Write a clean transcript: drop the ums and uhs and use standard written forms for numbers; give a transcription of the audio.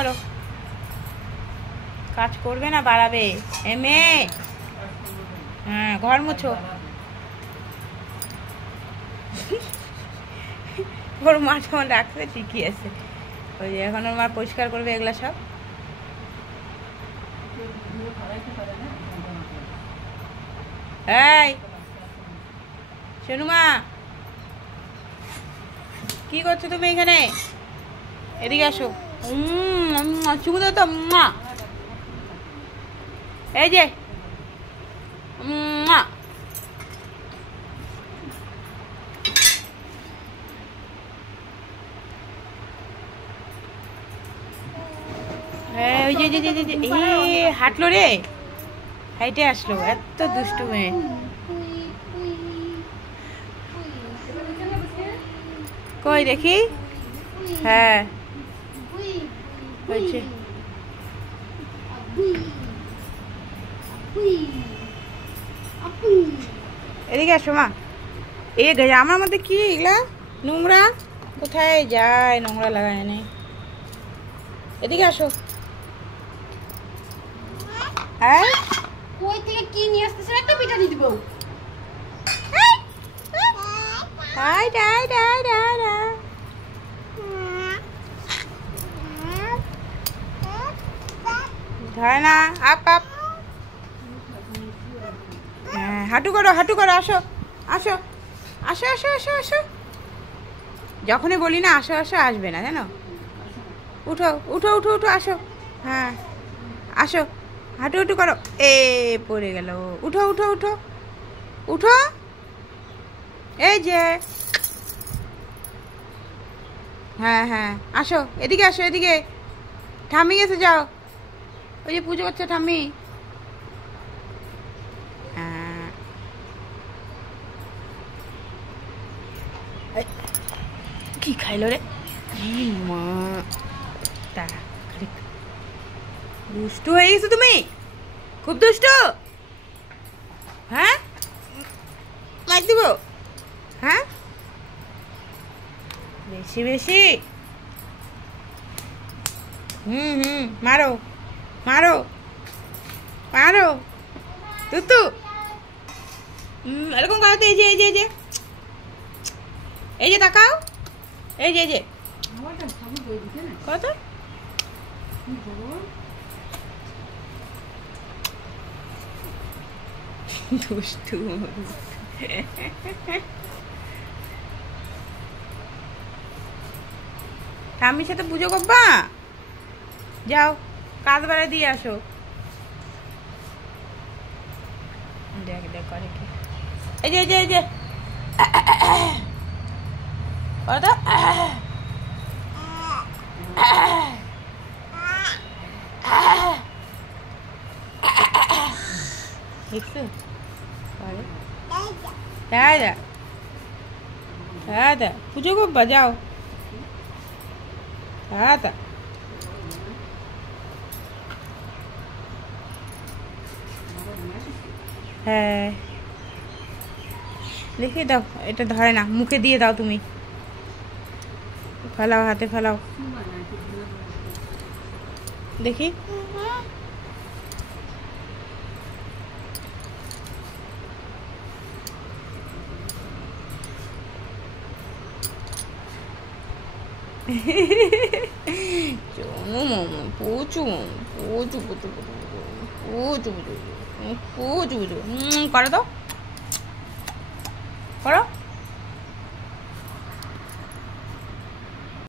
করো, কাজ করবে না বাড়াবে মেয়ে। হ্যাঁ ঘর মুছো। ওর মা যখন রাখছে ঠিকই আছে, ওই যে এখন ওর মা পরিষ্কার করবে এগুলা সব। এই শোনো মা, কি করছো তুমি এখানে? এদিকে আসো। চুমু দাও তো মা। এই যে মা, ওই যে হাঁটলো রে, হাইটে আসলো, এত দুষ্টু মেয়ে। কই দেখি, হ্যাঁ হয়েছে। এদিকে আসো মা। এ আমার মধ্যে কি এগুলা নোংরা, কোথায় যায় নোংরা লাগায় নেই। এদিকে আসো। হ্যাঁ কই থেকে কি নিয়ে আসতেছ? একটা পিঠা দিয়ে দিব। High die die die die. ধরে না, আপ আপ। হ্যাঁ হাঁটু করো, হাঁটু করো। আসো আসো আসো আসো আসো আসো। যখনই বলি না আসো আসো, আসবে না জানো। উঠো উঠো উঠো উঠো, আসো। হ্যাঁ আসো, হাঁটু হাঁটু করো। এ পড়ে গেল। উঠো উঠো উঠো উঠো। এই যে হ্যাঁ হ্যাঁ আসো, এদিকে আসো, এদিকে। ঠাম্মি গেছে, যাও। ওই যে পুজো করছে ঠাম্মি। হ্যাঁ কি খাইলো রে মা? তারা দুষ্টু হয়ে গেছো তুমি, খুব দুষ্টু। হ্যাঁ মার দিব, হ্যাঁ বেশি বেশি। মারো মারো মারো তুতু। এরকম করো তো। এই যে এই যে এই যে এই যে তাকাও। এই যে এই যে কত দুষ্টু। ঠাম্মির সাথে পুজো করবা, যাও কাজ বাড়া দিয়ে আসো। দেখ দেখ করে কি। এই যে এই যে এই যে কত দেখছো? হ্যাঁ দা হ্যাঁ দা পুজো করবা, যাও। হ্যাঁ দা হ্যাঁ দেখি দাও, এটা ধরে না, মুখে দিয়ে দাও তুমি। ফেলাও, হাতে ফেলাও দেখি। করো তো, করো।